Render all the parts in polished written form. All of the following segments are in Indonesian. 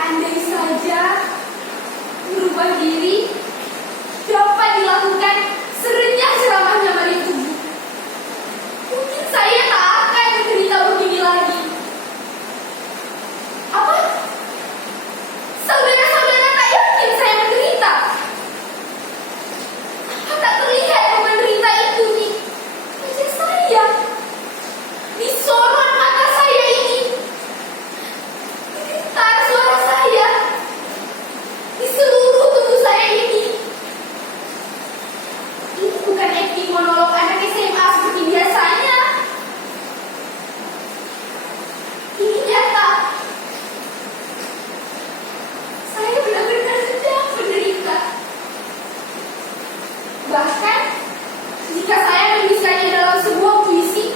Andai saja berubah diri dapat dilakukan serenyah ceramahnya Maria Tubuh, mungkin saya tak akan menderita begini lagi. Apa? Saudara-saudara tak yakin saya menderita? Apa tak terlihat menderita itu di wajah saya, di sorot mata saya ini, di getar suara saya, di seluruh tubuh saya ini? Ini bukan acting monolog anak SMA seperti biasanya. Ini nyata. Saya benar-benar sedang menderita. Bahkan jika saya menuliskannya dalam sebuah puisi,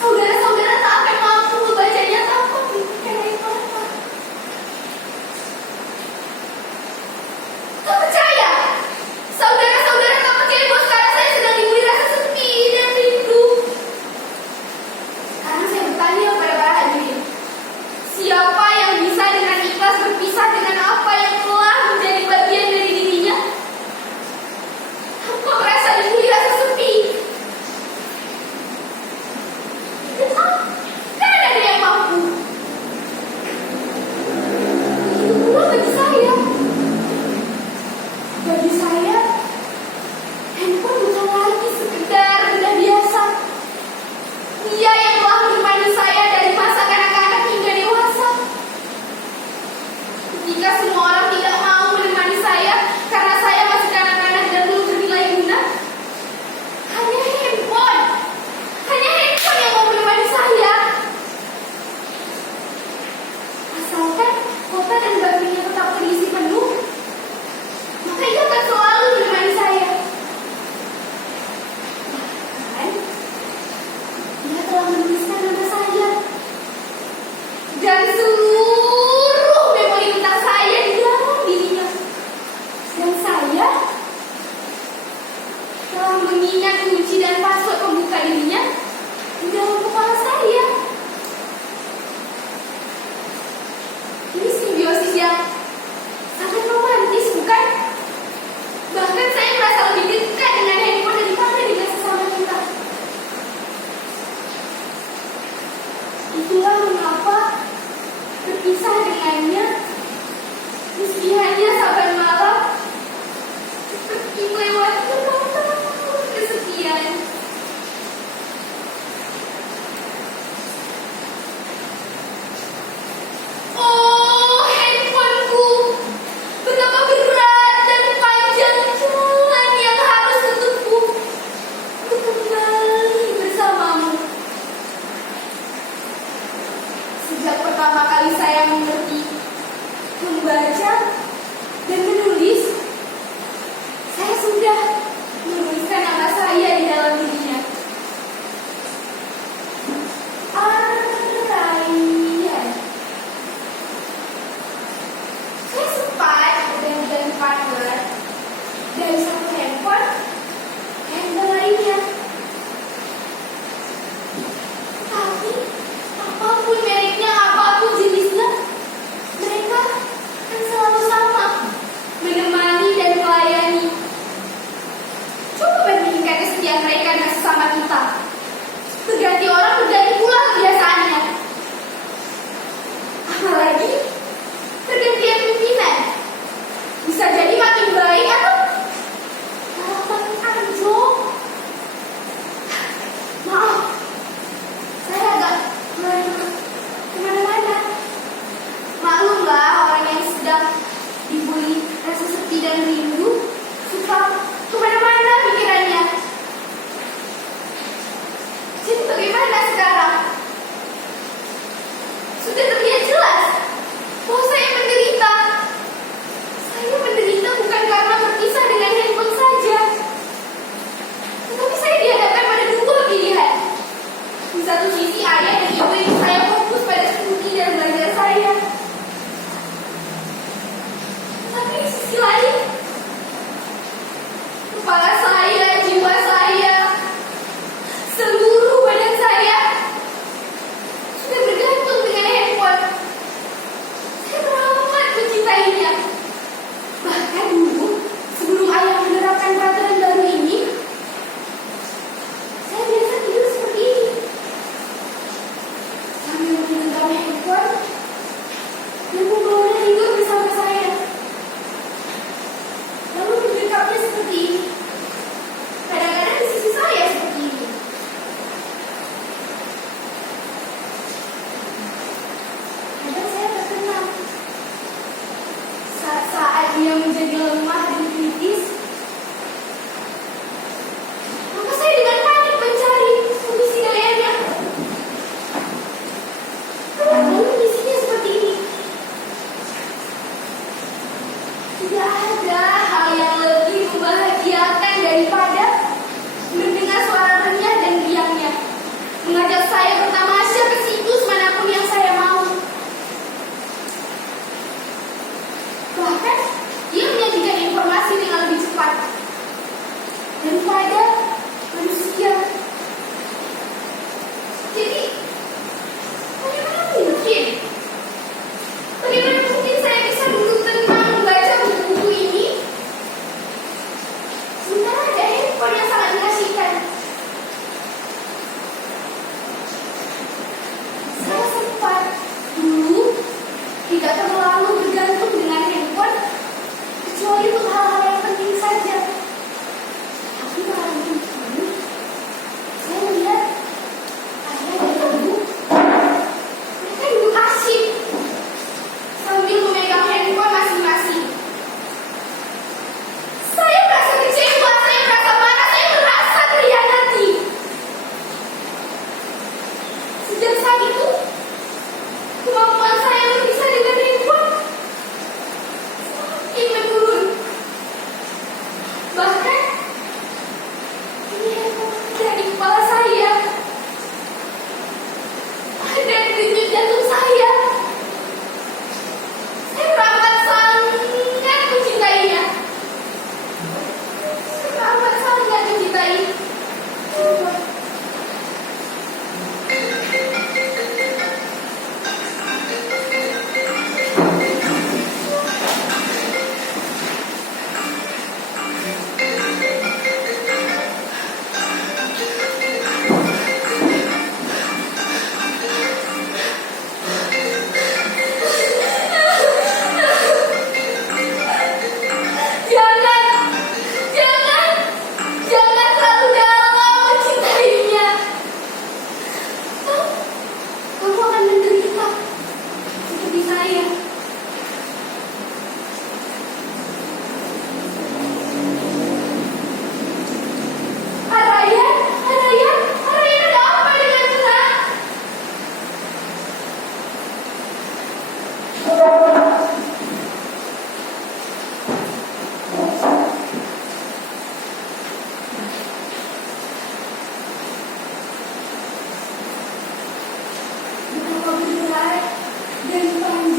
saudara-saudara tak akan mampu membacanya tanpa menunjukkan air mata. Tak percaya? Saudara-saudara tak percaya bahwa sekarang saya sedang diberi rasa sepi dan rindu? Sekarang saya bertanya kepada para hadirin, siapa yang bisa dengan ikhlas berpisah dengan apa yang telah menjadi bagian dari dirinya tanpa merasa diberi rasa sepi? Kan ada yang mampu. Itu pula bagi saya. Bagi saya, handphone bukan lagi sekedar benda biasa. Dia yang telah menemani saya dari masa kanak-kanak hingga dewasa. Ketika semua orang tidak mau menemani saya karena saya masih kanak-kanak dan belum bernilai guna, hanya handphone yang mau menemani saya. Asalkan kota dan baterainya tetap terisi penuh, maka ia akan selalu menemani saya. Bahkan dia telah menuliskan nama saya dan seluruh memori tentang saya di dalam dirinya. Dan saya telah mengingat kunci dan password pembuka dirinya di dalam kepala saya. Ini simbiosis yang sangat romantis, bukan? Bahkan saya merasa lebih dekat dengan handphone daripada dengan sesama kita. Itulah mengapa berpisah dengannya, meski hanya saban malam, seperti melewati bertahun-tahun kesekian. Oh, handphoneku, betapa berat dan panjang jalan yang harus ditempuh untuk kembali bersamamu. Sejak pertama kali saya mengerti membaca dan menulis, saya sudah menuliskan nama saya di dalam dirinya. Arrayyan. Saya sempat berganti partner dari satu handphone ke handphone lainnya. Tapi apapun mereknya, apapun jenisnya, mereka kan selalu sama, menemani menjadi lemah dan kritis, maka saya dengan panik mencari kondisi dayanya. Lalu kondisinya seperti ini. Tidak ada hal yang lebih membahagiakan daripada mendengar suara renyah dan riangnya, mengajak saya bertamasya ke situs manapun yang saya mau. Bahkan dia menyajikan informasi dengan lebih cepat daripada manusia. Jadi, bagaimana mungkin? Bagaimana mungkin saya bisa duduk tenang membaca buku-buku ini? Sementara ada handphone yang sangat mengasihkan. Saya sempat dulu tidak terlalu bergantung dengan handphone, kecuali untuk hal-hal yang penting saja. Tapi malam ini, saya melihat ayah dan ibu, mereka duduk asyik sambil memegang handphone masing-masing. Saya merasa kecewa, saya merasa marah, saya merasa terhianati. Sejak saat itu, kemampuan saya berpisah dengan handphone semakin menurun. Bahkan, ini handphone ada di kepala saya. Ada di denyut jantung saya. Saya teramat sangat mencintainya. Saya teramat sangat mencintai. Jangan, jangan, jangan terlalu dalam mencintainya. Kamu akan menderita seperti saya. Arayan, Arayan, Arayan, ada apa denganmu, nak? Betapa berat dan panjang